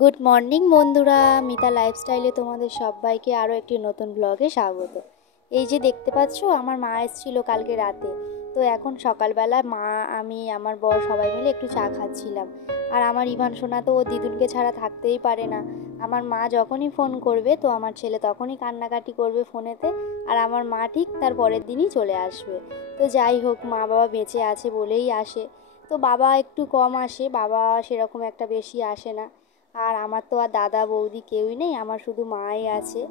Good morning বন্ধুরা, মিতা লাইফস্টাইলে তোমাদের সবাইকে আরও একটি নতুন ব্লগে স্বাগত। এই যে দেখতে পাচ্ছ, আমার মা এসেছিলো কালকে রাতে। তো এখন সকালবেলা মা, আমি, আমার বর সবাই মিলে একটু চা খাচ্ছিলাম। আর আমার ইভান সোনা তো ও দিদুনকে ছাড়া থাকতেই পারে না। আমার মা যখনই ফোন করবে তো আমার ছেলে তখনই কান্নাকাটি করবে ফোনেতে, আর আমার মা ঠিক তার পরের দিনই চলে আসবে। তো যাই হোক, মা বাবা বেঁচে আছে বলেই আসে। তো বাবা একটু কম আসে, বাবা সেরকম একটা বেশি আসে না। আর আমার তো আর দাদা বৌদি কেউই নেই, আমার শুধু মাই আছে।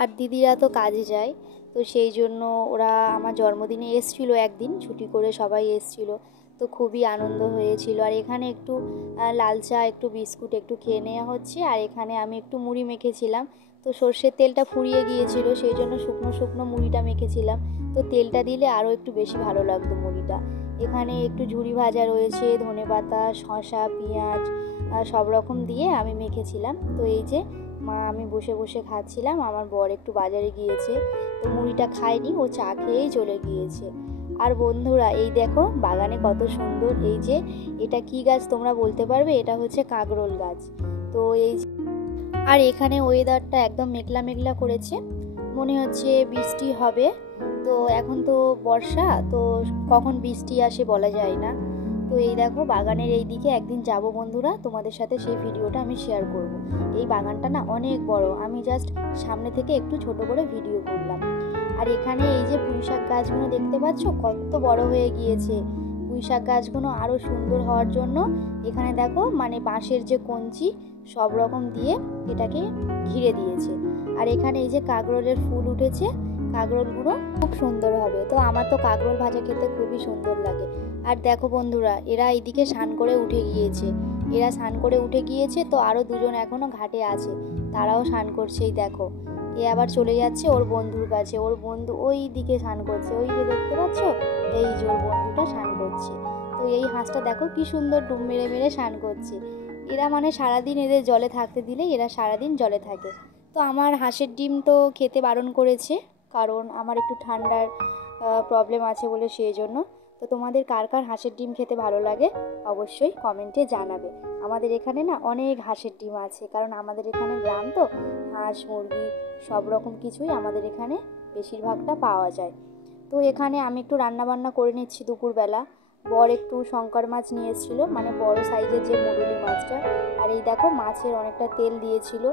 আর দিদিরা তো কাজে যায়। তো সেই জন্য ওরা আমার জন্মদিনে এসেছিলো, একদিন ছুটি করে সবাই এসেছিলো। তো খুবই আনন্দ হয়েছিল। আর এখানে একটু লাল চা, একটু বিস্কুট একটু খেয়ে নেওয়া হচ্ছে। আর এখানে আমি একটু মুড়ি মেখেছিলাম। তো সর্ষের তেলটা ফুরিয়ে গিয়েছিল, সেই জন্য শুকনো শুকনো মুড়িটা মেখেছিলাম। তো তেলটা দিলে আরও একটু বেশি ভালো লাগতো মুড়িটা। এখানে একটু ঝুরি ভাজা রয়েছে, ধনেপাতা, শসা, পেঁয়াজ সব রকম দিয়ে আমি মেখেছিলাম। তো এই যে মা, আমি বসে বসে খাচ্ছিলাম। আমার বর একটু বাজারে গিয়েছে, তো মুড়িটা খায়নি, ও চা খেয়েই চলে গিয়েছে। আর বন্ধুরা, এই দেখো বাগানে কত সুন্দর। এই যে এটা কি গাছ তোমরা বলতে পারবে? এটা হচ্ছে কাকরোল গাছ। তো এই আর এখানে ওয়েদারটা একদম মেঘলা মেঘলা করেছে, মনে হচ্ছে বৃষ্টি হবে। তো এখন তো বর্ষা, তো কখন বৃষ্টি আসে বলা যায় না। তো এই দেখো বাগানের এই দিকে একদিন যাব বন্ধুরা, তোমাদের সাথে সেই ভিডিওটা আমি শেয়ার করব। এই বাগানটা না অনেক বড়, আমি জাস্ট সামনে থেকে একটু ছোট করে ভিডিও করলাম। আর এখানে এই যে পুঁইশাক গাছগুলো দেখতে পাচ্ছ, কত বড় হয়ে গিয়েছে। পুঁইশাক গাছগুলো আরও সুন্দর হওয়ার জন্য এখানে দেখো মানে বাঁশের যে কঞ্চি সব রকম দিয়ে এটাকে ঘিরে দিয়েছে। আর এখানে এই যে কাকরোলের ফুল উঠেছে, কাকরোলগুলো খুব সুন্দর হবে। তো আমার তো কাকরোল ভাজা খেতে খুবই সুন্দর লাগে। আর দেখো বন্ধুরা, এরা এইদিকে স্নান করে উঠে গিয়েছে। এরা স্নান করে উঠে গিয়েছে, তো আরও দুজন এখনও ঘাটে আছে, তারাও স্নান করছে। এই দেখো, এ আবার চলে যাচ্ছে ওর বন্ধুর কাছে। ওর বন্ধু ওই দিকে স্নান করছে, ওই যে দেখতে পাচ্ছ, এই যে ওর বন্ধুটা স্নান করছে। তো এই হাঁসটা দেখো কি সুন্দর ডুব মেরে মেরে স্নান করছে। এরা মানে সারাদিন এদের জলে থাকতে দিলে এরা সারাদিন জলে থাকে। তো আমার হাঁসের ডিম তো খেতে বারণ করেছে, কারণ আমার একটু ঠান্ডার প্রবলেম আছে বলে, সেই জন্য। তো তোমাদের কার কার হাঁসের ডিম খেতে ভালো লাগে অবশ্যই কমেন্টে জানাবে। আমাদের এখানে না অনেক হাঁসের ডিম আছে, কারণ আমাদের এখানে গ্রাম তো, হাঁস মুরগি সব রকম কিছুই আমাদের এখানে বেশিরভাগটা পাওয়া যায়। তো এখানে আমি একটু রান্নাবান্না করে নিচ্ছি দুপুরবেলা। বর একটু শঙ্কর মাছ নিয়ে এসেছিলো, মানে বড় সাইজের যে মরুলি মাছটা। আর এই দেখো মাছের অনেকটা তেল দিয়েছিল।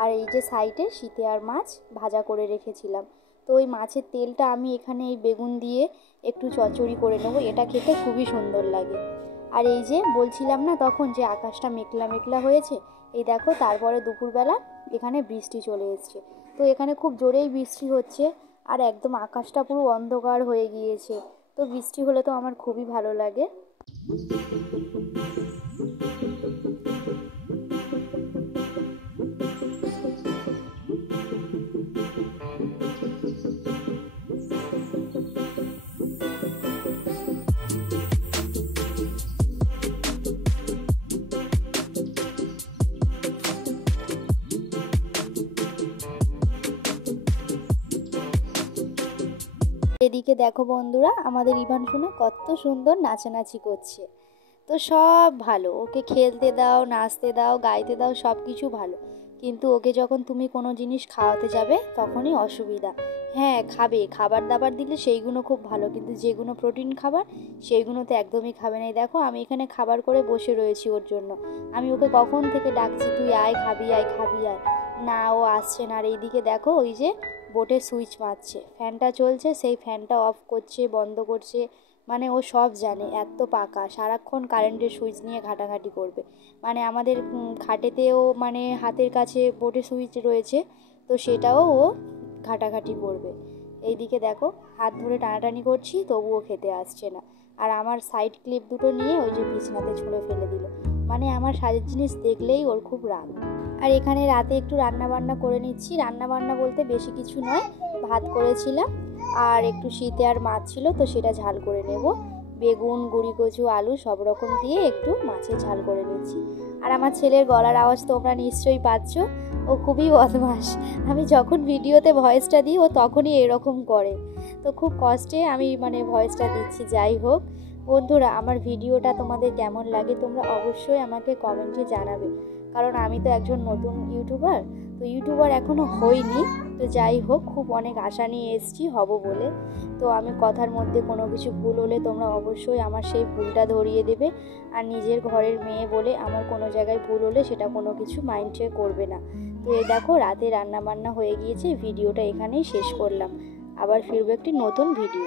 আর এই যে সাইডে শীতে আর মাছ ভাজা করে রেখেছিলাম। তো ওই মাছের তেলটা আমি এখানে এই বেগুন দিয়ে একটু চচ্চড়ি করে নেবো, এটা খেতে খুবই সুন্দর লাগে। আর এই যে বলছিলাম না তখন যে আকাশটা মেঘলা মেঘলা হয়েছে, এই দেখো তারপরে দুপুরবেলা এখানে বৃষ্টি চলে এসছে। তো এখানে খুব জোরেই বৃষ্টি হচ্ছে, আর একদম আকাশটা পুরো অন্ধকার হয়ে গিয়েছে। তো বৃষ্টি হলে তো আমার খুবই ভালো লাগে। এদিকে দেখো বন্ধুরা, আমাদের ইভান সোনা কত সুন্দর নাচানাচি করছে। তো সব ভালো, ওকে খেলতে দাও, নাচতে দাও, গাইতে দাও, সব কিছু ভালো। কিন্তু ওকে যখন তুমি কোনো জিনিস খাওয়াতে যাবে তখনই অসুবিধা। হ্যাঁ খাবে, খাবার দাবার দিলে সেইগুলো খুব ভালো, কিন্তু যেগুলো প্রোটিন খাবার সেইগুলো তো একদমই খাবে না। দেখো আমি এখানে খাবার করে বসে রয়েছি ওর জন্য। আমি ওকে কখন থেকে ডাকছি, তুই আয় খাবি, আয় খাবি আয়, না ও আসছে না। আর এইদিকে দেখো ওই যে বোটে সুইচ মারছে, ফ্যানটা চলছে, সেই ফ্যানটা অফ করছে, বন্ধ করছে, মানে ও সব জানে, এত পাকা, সারাক্ষণ কারেন্টের সুইচ নিয়ে ঘাটাঘাটি করবে। মানে আমাদের খাটেতেও মানে হাতের কাছে বোটে সুইচ রয়েছে, তো সেটাও ও ঘাটাঘাটি করবে। এইদিকে দেখো হাত ধরে টানাটানি করছি, তবুও খেতে আসছে না। আর আমার সাইড ক্লিপ দুটো নিয়ে ওই যে বিছনাতে ছুঁড়ে ফেলে দিল। মানে আমার সাজের জিনিস দেখলেই ওর খুব রাগ। আর এখানে রাতে একটু রান্না বান্না করে নিচ্ছি। রান্না বান্না বলতে বেশি কিছু নয়, ভাত করেছিলাম আর একটু শীতে আর মাছ ছিল, তো সেটা ঝাল করে নেব। বেগুন, গুঁড়ি কচু, আলু সব রকম দিয়ে একটু মাছের ঝাল করে নিচ্ছি। আর আমার ছেলের গলার আওয়াজ তোমরা নিশ্চয়ই পাচ্ছ, ও খুবই বদমাস। আমি যখন ভিডিওতে ভয়েসটা দিই ও তখনই এরকম করে। তো খুব কষ্টে আমি মানে ভয়েসটা দিচ্ছি। যাই হোক বন্ধুরা, আমার ভিডিওটা তোমাদের কেমন লাগে তোমরা অবশ্যই আমাকে কমেন্টে জানাবে। কারণ আমি তো একজন নতুন ইউটিউবার, তো ইউটিউবার এখনও হইনি। তো যাই হোক, খুব অনেক আশা নিয়ে এসেছি হব বলে। তো আমি কথার মধ্যে কোনো কিছু ভুল হলে তোমরা অবশ্যই আমার সেই ভুলটা ধরিয়ে দেবে। আর নিজের ঘরের মেয়ে বলে আমার কোনো জায়গায় ভুল হলে সেটা কোনো কিছু মাইন্ডে করবে না। তো এই দেখো, রাতে রান্না বান্না হয়ে গিয়েছে, ভিডিওটা এখানেই শেষ করলাম। আবার ফিরবো একটি নতুন ভিডিও।